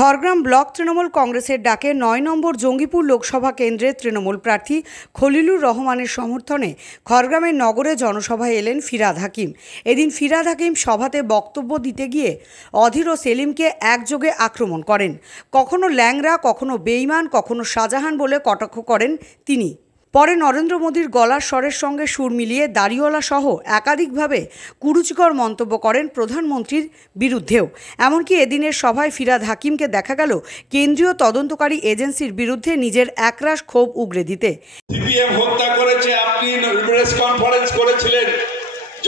Khargram block Trinamool কংগ্রেসের ডাকে ৯ নম্বর জঙ্গিপুর লোকসভা কেন্দ্রের তৃণমূল প্রার্থী খলিলুর রহমানের সমর্থনে খড়গ্রামের নগরে জনসভায় এলেন ফিরহাদ হাকিম। এদিন ফিরহাদ হাকিম সভাতে বক্তব্য দিতে গিয়ে অধীর ও সেলিমকে একযোগে আক্রমণ করেন। কখনো ল্যাংড়া, কখনো বেঈমান, কখনো শাহজাহান বলে কটাক্ষ করেন তিনি। পরে নরেন্দ্র মোদীর গলার স্বরের সঙ্গে সুর মিলিয়ে দাড়িওয়ালা সহ একাধিকভাবে কুরুচিকর মন্তব্য করেন প্রধানমন্ত্রীর বিরুদ্ধেও। এমনকি এদিনের সভায় ফিরহাদ হাকিমকে দেখা গেল কেন্দ্রীয় তদন্তকারী এজেন্সির বিরুদ্ধে নিজের একরাশ ক্ষোভ উগরে দিতে। সিপিএম হত্যা করেছে, আপনি প্রেস কনফারেন্স করেছিলেন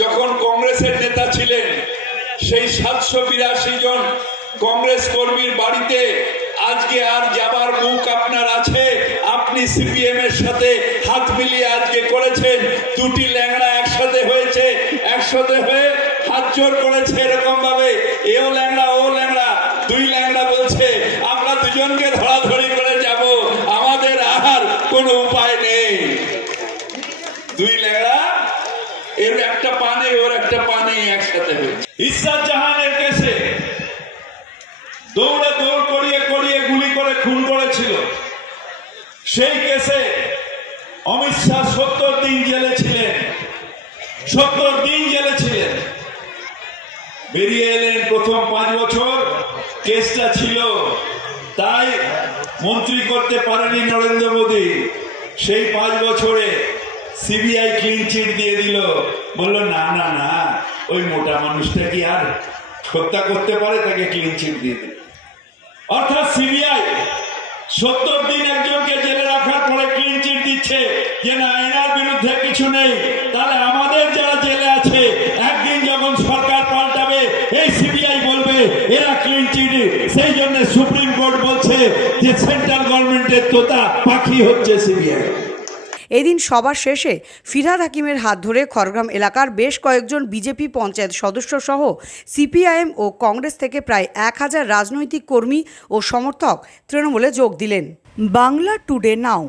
যখন কংগ্রেসের নেতা ছিলেন। সেই 782 জন কংগ্রেস কর্মীর বাড়িতে আজকে আর যাবার মুখ আপনার আছে? আপনি সিপিএম এর সাথে হাত মিলিয়ে আজকে করেছেন। দুটি ল্যাংড়া একসাথে হয়েছে, একসাথে হয়ে হাত জোর করেছে এরকম ভাবে, এও ল্যাংড়া ও ল্যাংড়া, দুই ল্যাংড়া বলছে আমরা দুজনকে ধরাধরি করে যাব, আমাদের আর কোনো উপায় নেই। দুই ল্যাংড়া, এর একটা পানে ওর একটা পানে একসাথে হয়েছে। ইসরাত জাহানের কেসে দৌড়ে দৌড় করিয়ে করিয়ে গুলি করে খুন করেছিল। সেই কেসে অমিত শাহ 70 দিন জেলে ছিলেন, 70 দিন জেলে ছিলেন। বেরিয়ে এলেন প্রথম 5 বছর কেসটা ছিল, তাই মন্ত্রী করতে পারেনি নরেন্দ্র মোদী। সেই 5 বছরে সিবিআই ক্লিন চিট দিয়ে দিল, বলল না না না, ওই মোটা মানুষটা কি আর হত্যা করতে পারে, তাকে ক্লিন চিট দিয়ে দিল। অর্থাৎ সিবিআই 70 দিন একজনকে জেলে রাখার পরে ক্লিন চিট দিচ্ছে যে না, এনার বিরুদ্ধে কিছু নেই। তাহলে আমাদের যারা জেলে আছে, একদিন যখন সরকার পাল্টাবে এই সিবিআই বলবে এরা ক্লিন চিট। সেই জন্য সুপ্রিম কোর্ট বলছে যে সেন্ট্রাল গভর্নমেন্টের তোতা পাখি হচ্ছে সিবিআই। এদিন সবার শেষে ফিরহাদ হাকিমের হাত ধরে খড়গ্রাম এলাকার বেশ কয়েকজন বিজেপি পঞ্চায়েত সদস্য সহ সিপিআইএম ও কংগ্রেস থেকে প্রায় 1000 রাজনৈতিক কর্মী ও সমর্থক তৃণমূলে যোগ দিলেন। বাংলা টুডে নাও।